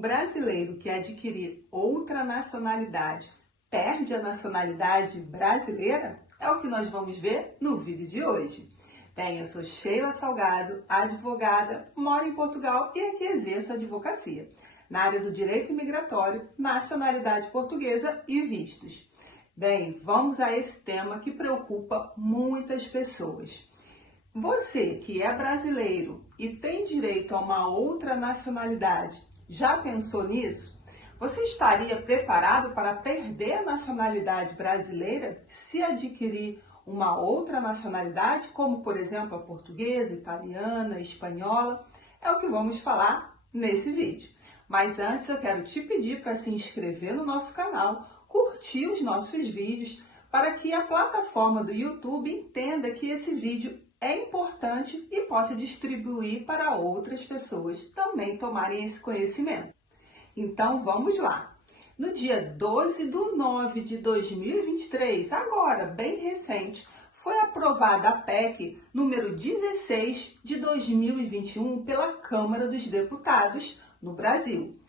brasileiro que adquirir outra nacionalidade perde a nacionalidade brasileira? É o que nós vamos ver no vídeo de hoje. Bem, eu sou Sheila Salgado, advogada, moro em Portugal e aqui exerço advocacia na área do direito imigratório, nacionalidade portuguesa e vistos. Bem, vamos a esse tema que preocupa muitas pessoas. Você que é brasileiro e tem direito a uma outra nacionalidade, já pensou nisso? Você estaria preparado para perder a nacionalidade brasileira se adquirir uma outra nacionalidade, como por exemplo a portuguesa, italiana, espanhola? É o que vamos falar nesse vídeo. Mas antes eu quero te pedir para se inscrever no nosso canal, curtir os nossos vídeos, para que a plataforma do YouTube entenda que esse vídeo é importante e possa distribuir para outras pessoas também tomarem esse conhecimento. Então vamos lá! No dia 12/9 de 2023, agora bem recente, foi aprovada a PEC número 16 de 2021 pela Câmara dos Deputados no Brasil.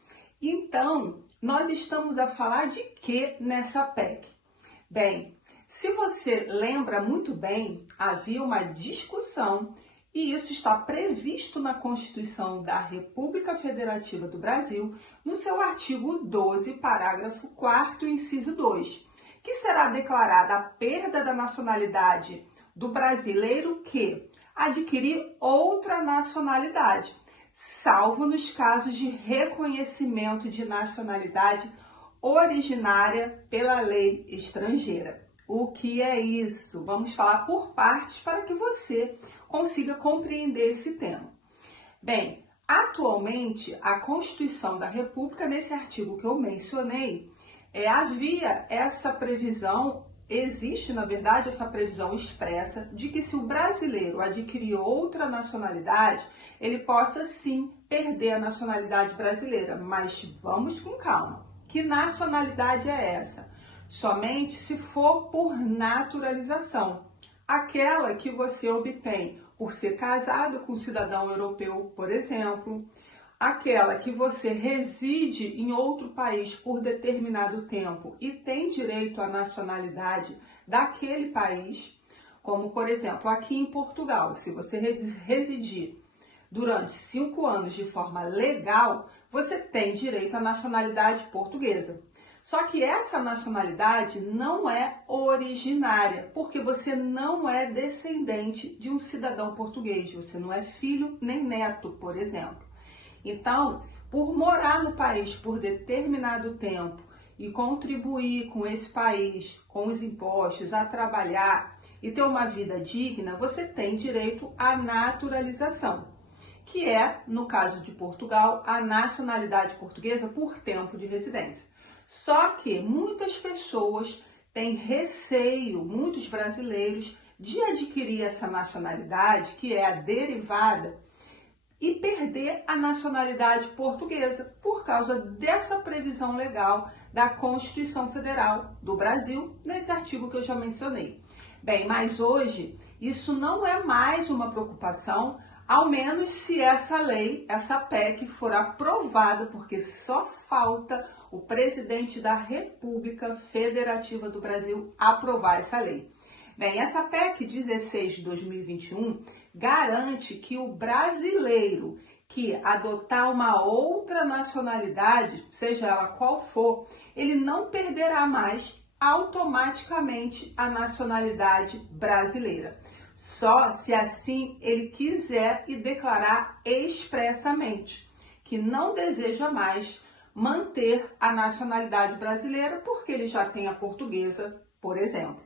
Então, nós estamos a falar de que nessa PEC? Bem, se você lembra muito bem, havia uma discussão e isso está previsto na Constituição da República Federativa do Brasil, no seu artigo 12, parágrafo 4º, inciso 2, que será declarada a perda da nacionalidade do brasileiro que adquirir outra nacionalidade, salvo nos casos de reconhecimento de nacionalidade originária pela lei estrangeira. O que é isso? Vamos falar por partes para que você consiga compreender esse tema. Bem, atualmente a Constituição da República, nesse artigo que eu mencionei, havia essa previsão, existe na verdade essa previsão expressa de que se o brasileiro adquirir outra nacionalidade, ele possa sim perder a nacionalidade brasileira, mas vamos com calma. Que nacionalidade é essa? Somente se for por naturalização, aquela que você obtém por ser casado com um cidadão europeu, por exemplo, aquela que você reside em outro país por determinado tempo e tem direito à nacionalidade daquele país, como por exemplo aqui em Portugal, se você residir durante 5 anos de forma legal, você tem direito à nacionalidade portuguesa. Só que essa nacionalidade não é originária, porque você não é descendente de um cidadão português, você não é filho nem neto, por exemplo. Então, por morar no país por determinado tempo e contribuir com esse país, com os impostos, a trabalhar e ter uma vida digna, você tem direito à naturalização, que é, no caso de Portugal, a nacionalidade portuguesa por tempo de residência. Só que muitas pessoas têm receio, muitos brasileiros, de adquirir essa nacionalidade, que é a derivada, e perder a nacionalidade portuguesa por causa dessa previsão legal da Constituição Federal do Brasil, nesse artigo que eu já mencionei. Bem, mas hoje isso não é mais uma preocupação, ao menos se essa lei, essa PEC, for aprovada, porque só falta o presidente da República Federativa do Brasil aprovar essa lei. Bem, essa PEC 16 de 2021 garante que o brasileiro que adotar uma outra nacionalidade, seja ela qual for, ele não perderá mais automaticamente a nacionalidade brasileira. Só se assim ele quiser e declarar expressamente que não deseja mais manter a nacionalidade brasileira porque ele já tem a portuguesa, por exemplo.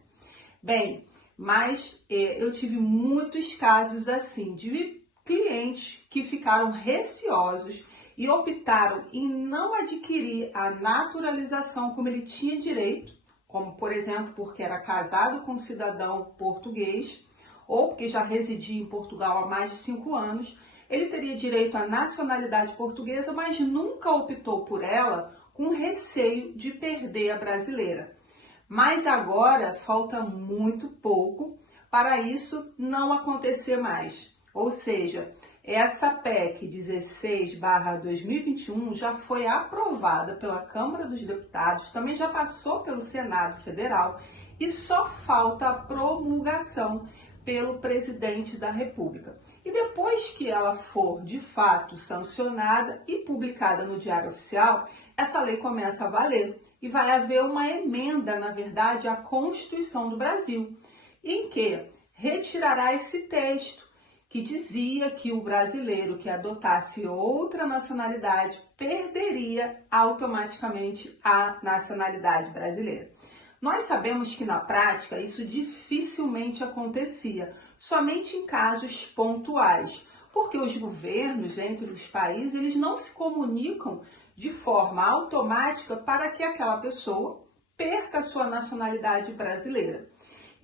Bem, mas eu tive muitos casos assim, de clientes que ficaram receosos e optaram em não adquirir a naturalização como ele tinha direito, como por exemplo porque era casado com um cidadão português ou porque já residia em Portugal há mais de 5 anos, ele teria direito à nacionalidade portuguesa, mas nunca optou por ela com receio de perder a brasileira. Mas agora falta muito pouco para isso não acontecer mais. Ou seja, Essa PEC 16/2021 já foi aprovada pela Câmara dos Deputados, também já passou pelo Senado Federal e só falta a promulgação pelo presidente da República. E depois que ela for de fato sancionada e publicada no Diário Oficial, essa lei começa a valer e vai haver uma emenda, na verdade, à Constituição do Brasil, em que retirará esse texto que dizia que o brasileiro que adotasse outra nacionalidade perderia automaticamente a nacionalidade brasileira. Nós sabemos que na prática isso dificilmente acontecia, somente em casos pontuais, porque os governos entre os países eles não se comunicam de forma automática para que aquela pessoa perca a sua nacionalidade brasileira.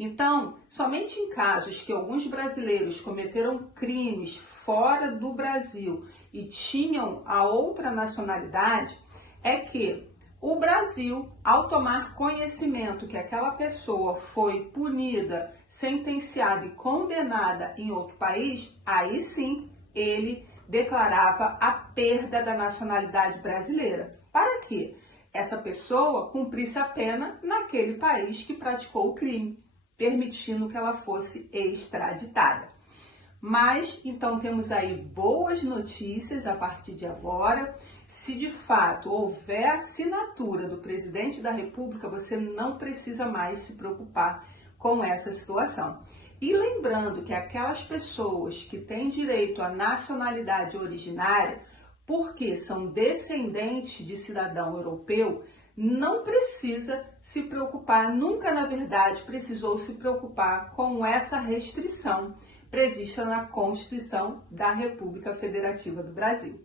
Então, somente em casos que alguns brasileiros cometeram crimes fora do Brasil e tinham a outra nacionalidade, é que o Brasil, ao tomar conhecimento que aquela pessoa foi punida, sentenciada e condenada em outro país, aí sim ele declarava a perda da nacionalidade brasileira. Para que essa pessoa cumprisse a pena naquele país que praticou o crime, permitindo que ela fosse extraditada. Mas, então, temos aí boas notícias a partir de agora. Se de fato houver assinatura do presidente da República, você não precisa mais se preocupar com essa situação. E lembrando que aquelas pessoas que têm direito à nacionalidade originária, porque são descendentes de cidadão europeu, não precisa se preocupar, nunca na verdade precisou se preocupar com essa restrição prevista na Constituição da República Federativa do Brasil.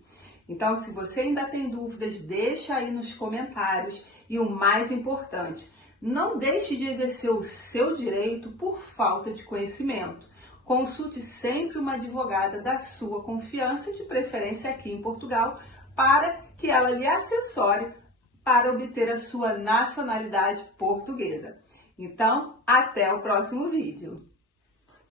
Então, se você ainda tem dúvidas, deixa aí nos comentários e o mais importante, não deixe de exercer o seu direito por falta de conhecimento. Consulte sempre uma advogada da sua confiança, de preferência aqui em Portugal, para que ela lhe assessore para obter a sua nacionalidade portuguesa. Então, até o próximo vídeo!